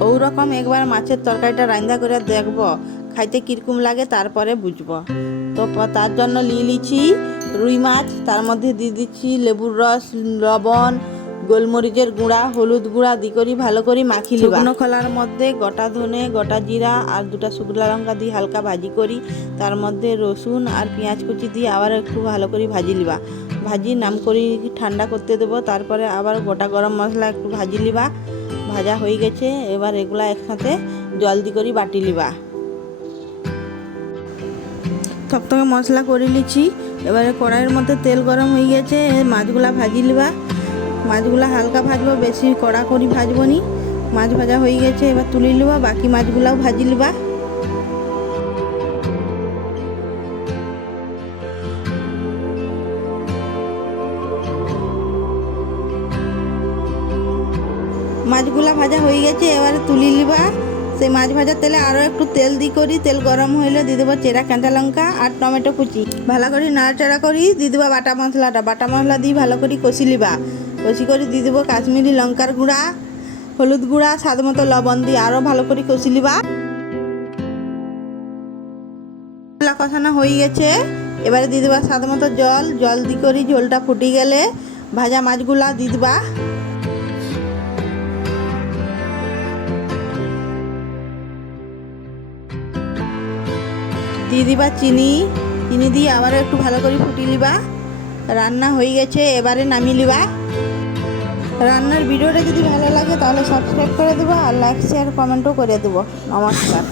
ওরকম একবার মাছের তরকারিটা রান্না করে দেখব, খাইতে কীরকম লাগে তারপরে বুঝব। তো তার জন্য নিয়ে নিচ্ছি রুই মাছ, তার মধ্যে দিয়ে দিচ্ছি লেবুর রস, লবণ, গোলমরিচের গুঁড়া, হলুদ গুঁড়া দিয়ে করি ভালো করে মাখি লিবা। শুকনো খোলার মধ্যে গোটা ধনে, গোটা জিরা আর দুটা শুকনো লঙ্কা দিয়ে হালকা ভাজি করি, তার মধ্যে রসুন আর পেঁয়াজ কুচি দিয়ে আবার একটু ভালো করে ভাজি লিবা। ভাজি নাম করি ঠান্ডা করতে দেবো। তারপরে আবার গোটা গরম মশলা একটু ভাজি লিবা। ভাজা হয়ে গেছে, এবার এগুলা একসাথে জল দিয়ে করি বাটি লিবা। থকথকে মশলা করে নিচ্ছি। এবারে কড়াইয়ের মধ্যে তেল গরম হয়ে গেছে, মাছগুলা ভাজি লিবা। মাছগুলা হালকা ভাজবো, বেশি কড়া করে ভাজবো নি। মাছ ভাজা হয়ে গেছে, এবার তুলে লিবা, বাকি মাছগুলাও ভাজি লিবা। মাছগুলা ভাজা হয়ে গেছে, এবারে তুলে লিবা। সেই মাছ ভাজার তেলে আরও একটু তেল দিয়ে করি, তেল গরম হইলে দিয়ে দেবো চেরা কাঁচা লঙ্কা আর টমেটো কুচি। ভালো করে নাড়াচাড়া করি দিয়ে দেবো বাটা মশলাটা। বাটা মশলা দিয়ে ভালো করে কষি লিবা। কষি করে দিয়ে দেবো কাশ্মীরি লঙ্কার গুঁড়া, হলুদ গুঁড়া, স্বাদ মতো লবণ দিয়ে আরও ভালো করে কষি লিবা। মশলা কষানো হয়ে গেছে, এবারে দিয়ে দেবা স্বাদ মতো জল। জল দিয়ে করি ঝোলটা ফুটে গেলে ভাজা মাছগুলা দিয়ে দেবা। দিয়ে দিবা চিনি। চিনি দিয়ে আবার একটু ভালো করে ফুটিয়ে লিবা। রান্না হয়ে গেছে, এবারে নামিয়ে লিবা। রান্নার ভিডিওটা যদি ভালো লাগে তাহলে সাবস্ক্রাইব করে দেবো আর লাইক শেয়ার কমেন্টও করে দেবো। নমস্কার।